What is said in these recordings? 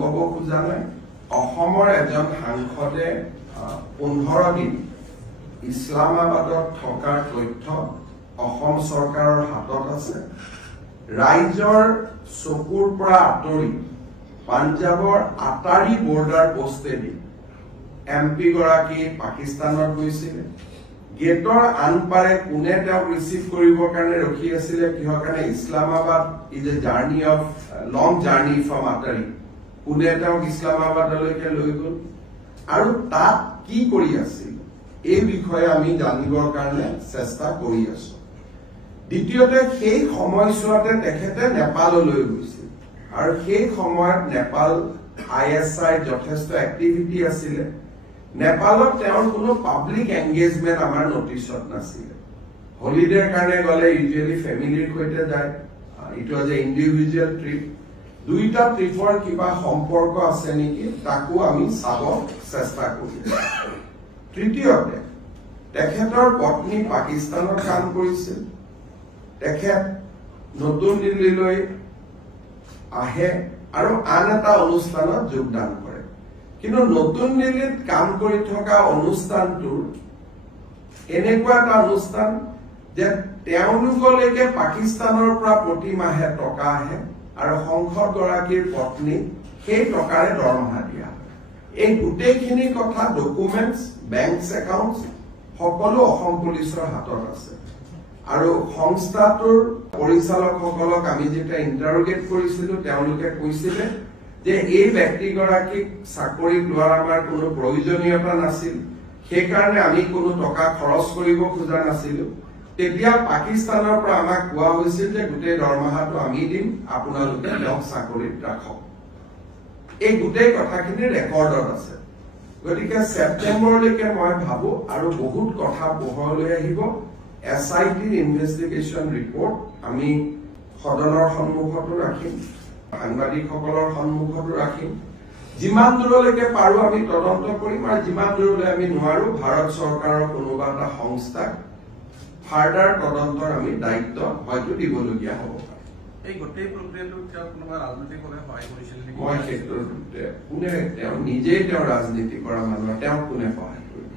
কব খোজা নাই অসমৰ এজন সাংসদে 15 দিন ইছলামাবাদত থকাৰ তথ্য অসম চৰকাৰৰ হাতত আছে ৰাইজৰ চকুৰ পৰা আঁতৰি পাঞ্জাবৰ আটাৰী বৰ্ডাৰ পোষ্টেদি এমপি গৰাকী পাকিস্তানত গৈছিল গেটৰ আনপাৰে কোনে তেওঁক ৰিচিভ কৰিবৰ কাৰণে ৰখি আছিলে কিহৰ কাৰণে Islamabad is a journey of long journey from Attari কোনে তেওঁক ইছলামাবাদলৈকে লৈ গ'ল আৰু তাত কি কৰি আছিল এই বিষয়ে আমি জানিবৰ কাৰণে চেষ্টা কৰি আছো দ্বিতীয়তে সেই সময়ছোৱাতে তেখেতে নেপাললৈ গৈছিল আৰু সেই সময়ত নেপাল ISI যথেষ্ট এক্টিভিটি আছিলে নেপালত তেওঁৰ কোনো পাব্লিক এংগেজমেন্ট আমাৰ নটিছত নাছিলে হলিডেৰ কাৰণে গলে ইউজুৱেলি ফেমিলিৰ সৈতে যায় it was a individual trip দুইটা ট্ৰিপৰ কিবা সম্পৰ্ক আছে নেকি তাকো আমি চাব চেষ্টা কৰিছো তৃতীয়তে তেখেতৰ পত্নী পাকিস্তানত কাম কৰিছিল তেখেত নতুন দিল্লীলৈ আহে আৰু আন এটা অনুষ্ঠানত যোগদান কৰে কিন্তু নতুন দিল্লীত কাম কৰি থকা অনুষ্ঠানটোৰ এনেকুৱা এটা অনুষ্ঠান যে তেওঁলোকলৈকে পাকিস্তানৰ পৰা প্ৰতি মাহে টকা আহে আৰু সংসদ গৰাকীৰ পত্নী সেই টকাৰে দৰমহা দিয়া এই গোটেইখিনি কথা ডকুমেন্টছ বেংক একাউণ্টছ সকলো অসম পুলিচৰ হাতত আছে আৰু সংস্থাটোৰ পৰিচালকসকলক আমি যেতিয়া ইন্টাৰোগেট কৰিছিলো তেওঁলোকে কৈছিলে যে এই ব্যক্তিগৰাকীক চাকৰিত লোৱাৰ আমাৰ কোনো প্ৰয়োজনীয়তা নাছিল সেইকাৰণে আমি কোনো টকা খৰচ কৰিব খোজা নাছিলো তেতিয়া পাকিস্তানৰ পৰা আমাক কোৱা হৈছিল যে গোটেই দৰমহাটো আমি দিম আপোনালোকে তেওঁক চাকৰিত ৰাখক এই গোটেই কথাখিনি ৰেকৰ্ডত আছে গতিকে ছেপ্টেম্বৰলৈকে মই ভাবো আৰু বহুত কথা পোহৰলৈ আহিব SIT ইনভেষ্টিগেশ্যন ৰিপৰ্ট আমি সদনৰ সন্মুখতো ৰাখিম সাংবাদিকসকলৰ সন্মুখতো ৰাখিম যিমান দূৰলৈকে পাৰো আমি তদন্ত কৰিম আৰু যিমান দূৰলৈ আমি নোৱাৰো ভাৰত চৰকাৰৰ কোনোবা এটা সংস্থাক ফাৰ্ডাৰ তদন্তৰ আমি দায়িত্ব হয়তো দিবলগীয়া হ'ব পাৰে এই গোটেই প্ৰক্ৰিয়াটোত কোনোবা ৰাজনৈতিকভাৱে সহায় কৰিছিল নেকি মই ক্ষেত্ৰতে কোনে তেওঁ নিজেই তেওঁ ৰাজনীতি কৰা মানুহ তেওঁ কোনে সহায় কৰিব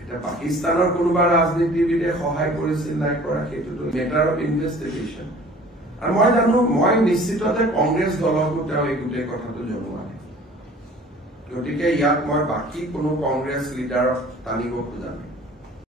এটা পাকিস্তানৰ কোনোবা ৰাজনীতিবিদে সহায় কৰিছিল নাই কৰা সেইটোতো মেটাৰ অফ ইনভেষ্টিগেশ্যন আৰু মই জানো মই নিশ্চিত যে কংগ্ৰেছ দলকো তেওঁ এই গোটেই কথাটো জনোৱা নাই গতিকে ইয়াত মই বাকী কোনো কংগ্ৰেছ লিডাৰক টানিব খোজা নাই